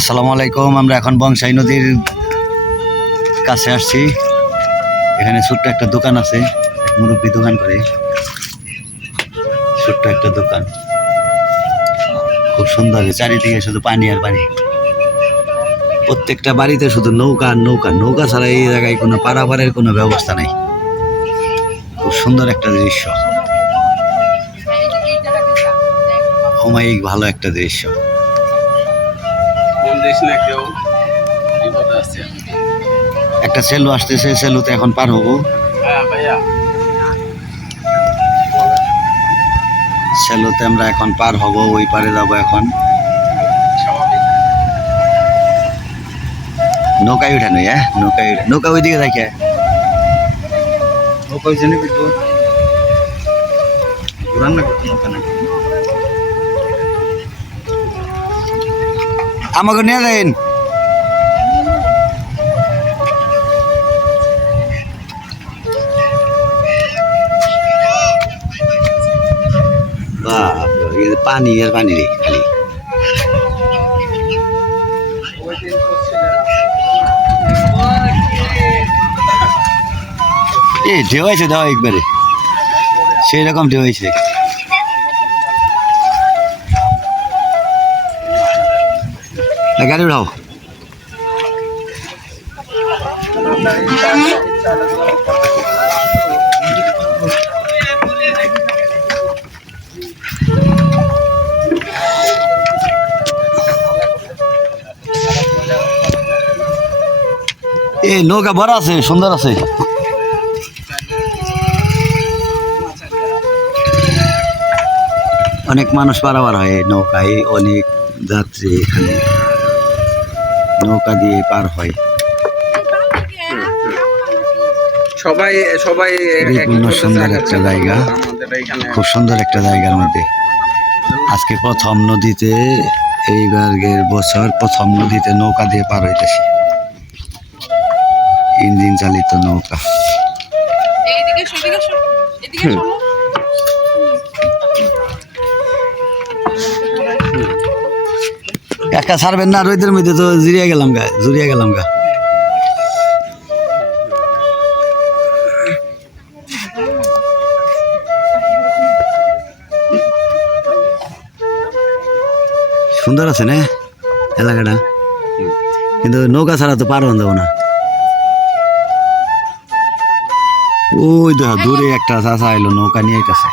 আসসালামু আলাইকুম, আমরা এখন বংশাই নদীর কাছে আসছি। এখানে ছোট্ট একটা দোকান আছে মুরব্বী দোকান করে। ছোট্ট একটা দোকান। খুব সুন্দর, চারিদিকে শুধু পানি আর পানি। প্রত্যেকটা বাড়িতে শুধু নৌকা আর নৌকা। নৌকা ছাড়া এই জায়গায় কোনো পারাপারের কোনো ব্যবস্থা নেই। খুব সুন্দর একটা দৃশ্য। অমায়িক ভালো একটা দৃশ্য। দেশ না কেউ একটা সেলু আসতেছে সেলুতে এখন পার হব। হ্যাঁ সেলুতে আমরা এখন পার হব ওই পারে যাব এখন। নৌকায় উঠে নই হ্যাঁ? নৌকায় উঠে নৌকা ওইদিকে দেখে নৌকা ওই জন্য কিন্তু রান্না করতে নৌকা নাকি? আমাকে নিয়ে এই পানি আর পানি রে, খালি। এ ঢেউ আছে দাও একবারে। সেই রকম ঢেউ হয়েছে গাড়ি উঠাও এ নৌকা বড় আছে সুন্দর আছে অনেক মানুষ পারাবার হয়, নৌকায় অনেক যাত্রী এখানে। নৌকা দিয়ে পার হয়। সবাই সবাই পরিপূর্ণ সুন্দর একটা জায়গা। খুব সুন্দর একটা জায়গার মধ্যে। আজকে প্রথম নদীতে এইবারের বছর প্রথম নদীতে নৌকা দিয়ে পার হইতেছি। ইঞ্জিন চালিত নৌকা। একা ছাড়বেন না, রোদের মধ্যে তো জুড়িয়ে গেলাম গা, জুড়িয়ে গেলাম গা। সুন্দর আছে না এলাকাটা? কিন্তু নৌকা ছাড়া তো পার যাব না। ওই দেখো, দূরে একটা চাষা এলো নৌকা নিয়ে আইতাছে।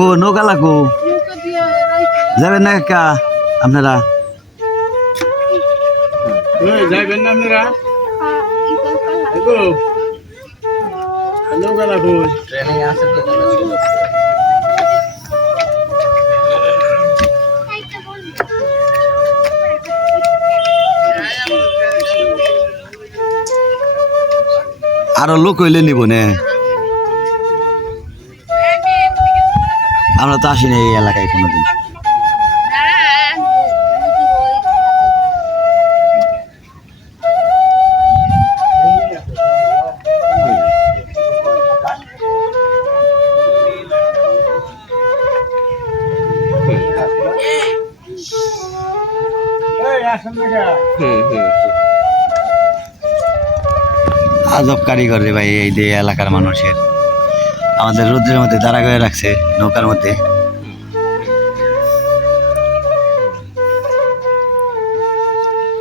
কো নৌকা লাগো। যাবেন না কাকা আপনারা? ওই যাইবেন না আপনারা? হ্যাঁ, নৌকা লাগো। তো আরও লোক হইলে নিব নে। আমরা তো আসিনি এই এলাকায় কোনোদিন। আজব কারিগর রে ভাই এই যে এলাকার মানুষের। আমাদের রোদ্রের মধ্যে দাঁড়া করে রাখছে, নৌকার মধ্যে।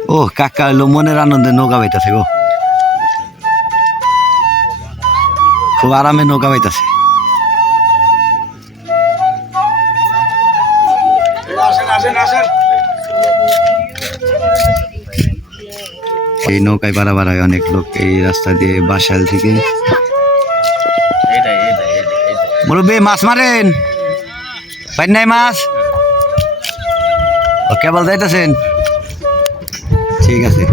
ও, কাকা হলো মনের আনন্দে নৌকা বাইতেছে গো। খুব আরামে নৌকা আসেন এই নৌকায় পারাবার হয় অনেক লোক এই রাস্তা দিয়ে বাসাল থেকে মুরব্বী, মাছ মারেন। পাই নাই মাছ? কেবল যাইতেছেন? ঠিক আছে।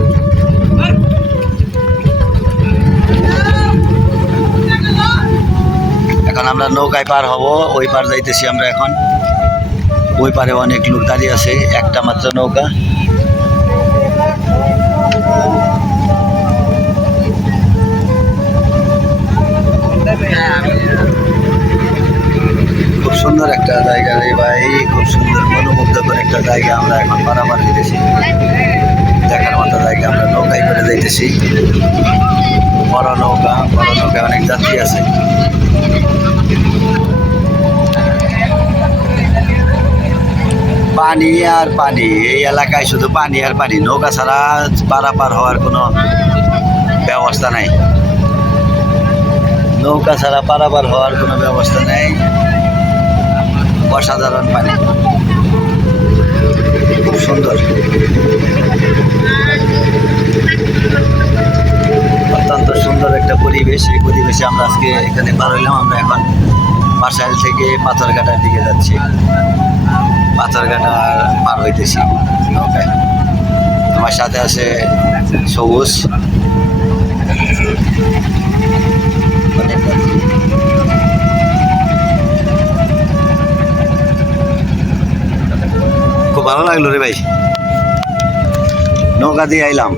এখন আমরা নৌকায় পার হব, ওই পার যাইতেছি আমরা এখন। ওই পারে অনেক লোক দাঁড়িয়ে আছে, একটা মাত্র নৌকা। সুন্দর একটা জায়গা রে ভাই, খুব সুন্দর মনোমুগ্ধকর একটা জায়গা আমরা এখন পারাপার হইতেছি। দেখার মতো জায়গা আমরা নৌকায় করে যাইতেছি। বড় নৌকা, বড় নৌকায় অনেক যাত্রী আছে। পানি আর পানি, এই এলাকায় শুধু পানি আর পানি, নৌকা ছাড়া পারাপার হওয়ার কোনো ব্যবস্থা নাই। নৌকা ছাড়া পারাপার হওয়ার কোনো ব্যবস্থা নেই। অসাধারণ পানি। খুব সুন্দর। অত্যন্ত সুন্দর একটা পরিবেশ। এই পরিবেশে আমরা আজকে এখানে পার হইলাম। আমরা এখন বাসাইল থেকে পাথরঘাটার দিকে যাচ্ছি। পাথরঘাটা পার হইতেছি আমার সাথে আছে সবুজ। লাগল রে ভাই। নৌকা দিয়ে আইলাম।